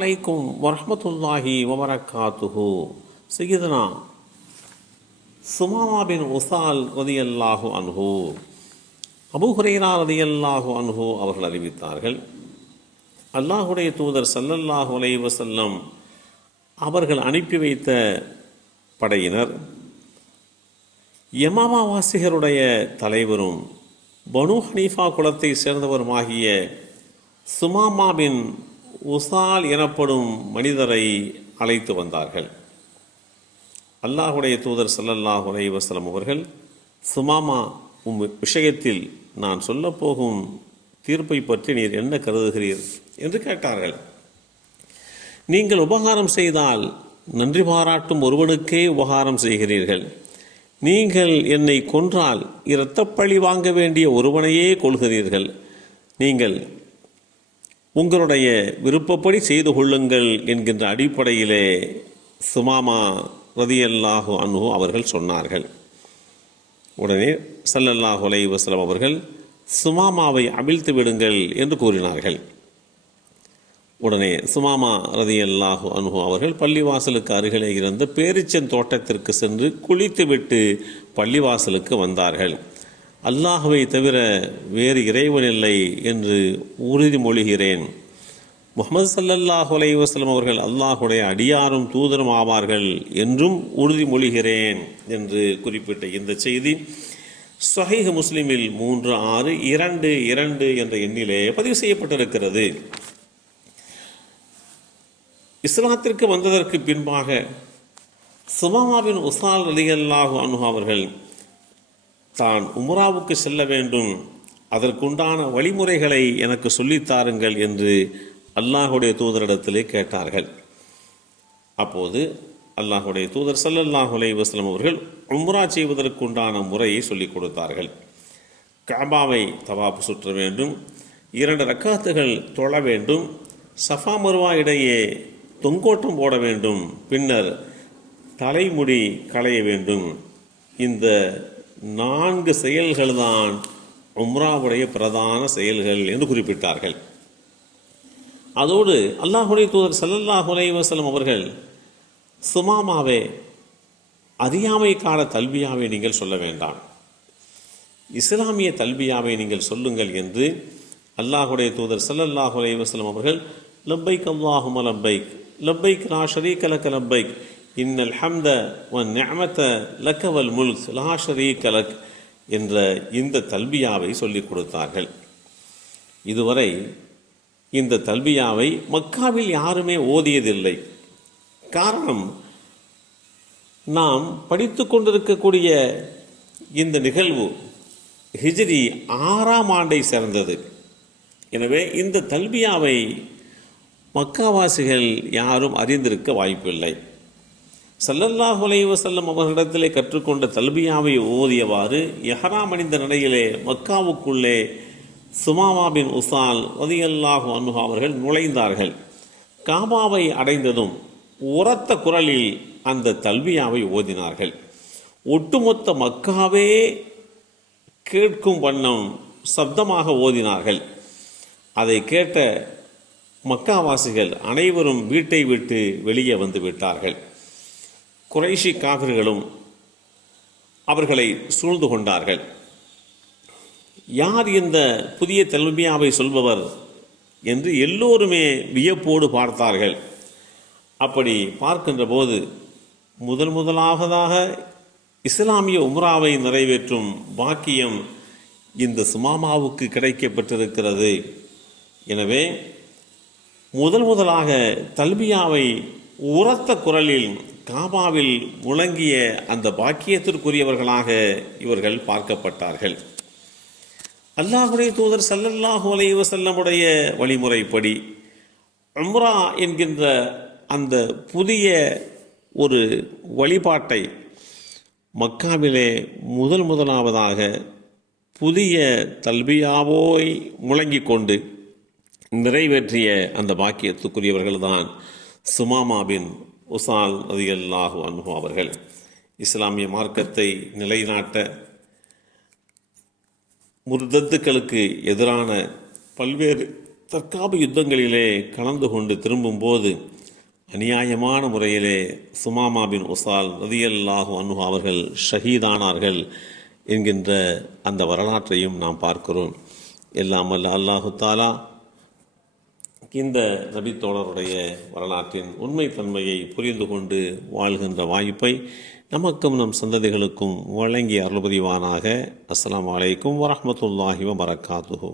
அலைக்கும் வரஹ்மத்துல்லாஹி வபரகாத்துஹு. சையதுனா சுமாமா பின் உசால் ரதியல்லாஹு அன்ஹு, அபூ ஹுரைரா ரதியல்லாஹு அன்ஹு அவர்கள் அறிவித்தார்கள், அல்லாஹுடைய தூதர் ஸல்லல்லாஹு அலைஹி வஸல்லம் அவர்கள் அனுப்பி வைத்த படையினர் யமாமா வாசிகருடைய தலைவரும் பனு ஹனீஃபா குலத்தை சேர்ந்தவருமாகிய சுமாமா பின் உசால் எனப்படும் மனிதரை அழைத்து வந்தார்கள். அல்லாஹுடைய தூதர் ஸல்லல்லாஹு அலைஹி வஸல்லம் அவர்கள், சுமாமா, விஷயத்தில் நான் சொல்லப்போகும் தீர்ப்பை பற்றி நீர் என்ன கருதுகிறீர் என்று கேட்டார்கள். நீங்கள் உபகாரம் செய்தால் நன்றி பாராட்டும் ஒருவனுக்கே உபகாரம் செய்கிறீர்கள். நீங்கள் என்னை கொன்றால் இரத்தப்பழி வாங்க வேண்டிய ஒருவனையே கொள்கிறீர்கள். நீங்கள் உங்களுடைய விருப்பப்படி செய்து கொள்ளுங்கள் என்கின்ற அடிப்படையிலே சுமாமா ரதியல்லாஹு அன்ஹு அவர்கள் சொன்னார்கள். உடனே ஸல்லல்லாஹு அலைஹி வஸல்லம் அவர்கள் சுமாமாவை அவிழ்த்து விடுங்கள் என்று கூறினார்கள். உடனே சுமாமா ரதியல்லாஹு அன்ஹு அவர்கள் பள்ளிவாசலுக்கு அருகிலே இருந்த பேரிச்சன் தோட்டத்திற்கு சென்று குளித்துவிட்டு பள்ளிவாசலுக்கு வந்தார்கள். அல்லாஹுவை தவிர வேறு இறைவனில்லை என்று உறுதிமொழிகிறேன். முஹம்மது ஸல்லல்லாஹு அலைஹி வஸல்லம் அவர்கள் அல்லாஹுடைய அடியாரும் தூதரும் ஆவார்கள் என்றும் உறுதிமொழிகிறேன் என்று குறிப்பிட்ட இந்த செய்தி ஸஹீஹ் முஸ்லிமில் 3622 என்ற எண்ணிலே பதிவு செய்யப்பட்டிருக்கிறது. இஸ்லாத்திற்கு வந்ததற்கு பின்பாக சுமாமா பின் உசால் ரலியல்லாஹு அன்ஹு அவர்கள் தான் உம்ராவுக்கு செல்ல வேண்டும், அதற்குண்டான வழிமுறைகளை எனக்கு சொல்லித்தாருங்கள் என்று அல்லாஹுடைய தூதரிடத்திலே கேட்டார்கள். அப்போது அல்லாஹுடைய தூதர் ஸல்லல்லாஹு அலைஹி வஸல்லம் அவர்கள் உம்ரா செய்வதற்குண்டான முறையை சொல்லிக் கொடுத்தார்கள். கஅபாவை தவாப் சுற்ற வேண்டும், 2 ரக்காத்துகள் தொழ வேண்டும், சஃபா மர்வா இடையே தொங்கோட்டம் போட வேண்டும், பின்னர் தலைமுடி களைய வேண்டும். இந்த 4 செயல்கள் தான் உம்ராவுடைய பிரதான செயல்கள் என்று குறிப்பிட்டார்கள். அதோடு அல்லாஹுடைய தூதர் ஸல்லல்லாஹு அலைஹி வஸல்லம் அவர்கள், சுமாமாவே, அறியாமை கால தல்பியாவை நீங்கள் சொல்ல வேண்டாம், இஸ்லாமிய தல்பியாவை நீங்கள் சொல்லுங்கள் என்று அல்லாஹுடைய தூதர் ஸல்லல்லாஹு அலைஹி வஸல்லம் அவர்கள், லப்பைக் அல்லாஹும்ம லப்பைக், லப்பைக் லா ஷரீக லக லப்பைக், இன்னல் ஹம்த வன் நிஅமத லக வல் முல்க் லா ஷரீக லக் என்ற இந்த தல்பியாவை சொல்லிக் கொடுத்தார்கள். இதுவரை இந்த தல்பியாவை மக்காவில் யாருமே ஓதியதில்லை. காரணம், நாம் படித்து கொண்டிருக்கக்கூடிய இந்த நிகழ்வு ஹிஜ்ரி 6ஆம் ஆண்டை சேர்ந்தது. எனவே இந்த தல்பியாவை மக்காவாசிகள் யாரும் அறிந்திருக்க வாய்ப்பில்லை. ஸல்லல்லாஹு அலைஹி வஸல்லம் அவர்களிடத்திலே கற்றுக்கொண்ட தல்பியாவை ஓதியவாறு இஹ்ராம் அணிந்த நிலையிலே மக்காவுக்குள்ளே சுமாமா பின் உசால் ரலியல்லாஹு அன்ஹு அவர்கள் நுழைந்தார்கள். காபாவை அடைந்ததும் உரத்த குரலில் அந்த தல்பியாவை ஓதினார்கள். ஒட்டுமொத்த மக்காவே கேட்கும் வண்ணம் சப்தமாக ஓதினார்கள். அதை கேட்ட மக்காவாசிகள் அனைவரும் வீட்டை விட்டு வெளியே வந்து விட்டார்கள். குறைஷி காஃபிர்களும் அவர்களை சூழ்ந்து கொண்டார்கள். யார் இந்த புதிய தல்பியாவை சொல்பவர் என்று எல்லோருமே வியப்போடு பார்த்தார்கள். அப்படி பார்க்கின்ற போது முதலாவதாக இஸ்லாமிய உம்ராவை நிறைவேற்றும் பாக்கியம் இந்த சுமாமாவுக்கு கிடைக்கப்பட்டிருக்கிறது. எனவே முதலாக தல்பியாவை உரத்த குரலில் காபாவில் முழங்கிய அந்த பாக்கியத்திற்குரியவர்களாக இவர்கள் பார்க்கப்பட்டார்கள். அல்லாஹுடைய தூதர் ஸல்லல்லாஹு அலைஹி வஸல்லமுடைய வழிமுறைப்படி உம்ரா என்கின்ற அந்த புதிய ஒரு வழிபாட்டை மக்காவிலே முதலாவதாக புதிய தல்பியாவை முழங்கிக் கொண்டு நிறைவேற்றிய அந்த பாக்கியத்துக்குரியவர்கள்தான் சுமாமா பின் உசால் ரலியல்லாஹு அன்ஹு அவர்கள். இஸ்லாமிய மார்க்கத்தை நிலைநாட்ட முர்தத்துக்களுக்கு எதிரான பல்வேறு தற்காப்பு யுத்தங்களிலே கலந்து கொண்டு திரும்பும்போது அநியாயமான முறையிலே சுமாமா பின் உசால் ரதியல்லாஹு அன்ஹு அவர்கள் ஷஹீதானார்கள் என்கின்ற அந்த வரலாற்றையும் நாம் பார்க்கிறோம். எல்லாம் அல்ல அல்லாஹு தாலா இந்த நபித்தோழருடைய வரலாற்றின் உண்மைத்தன்மையை புரிந்து கொண்டு வாழ்கின்ற வாய்ப்பை நமக்கும் நம் சந்ததிகளுக்கும் வழங்கி அருள் புரிவானாக. அஸ்ஸலாமு அலைக்கும் வரஹ்மத்துல்லாஹி வபரகாத்துஹு.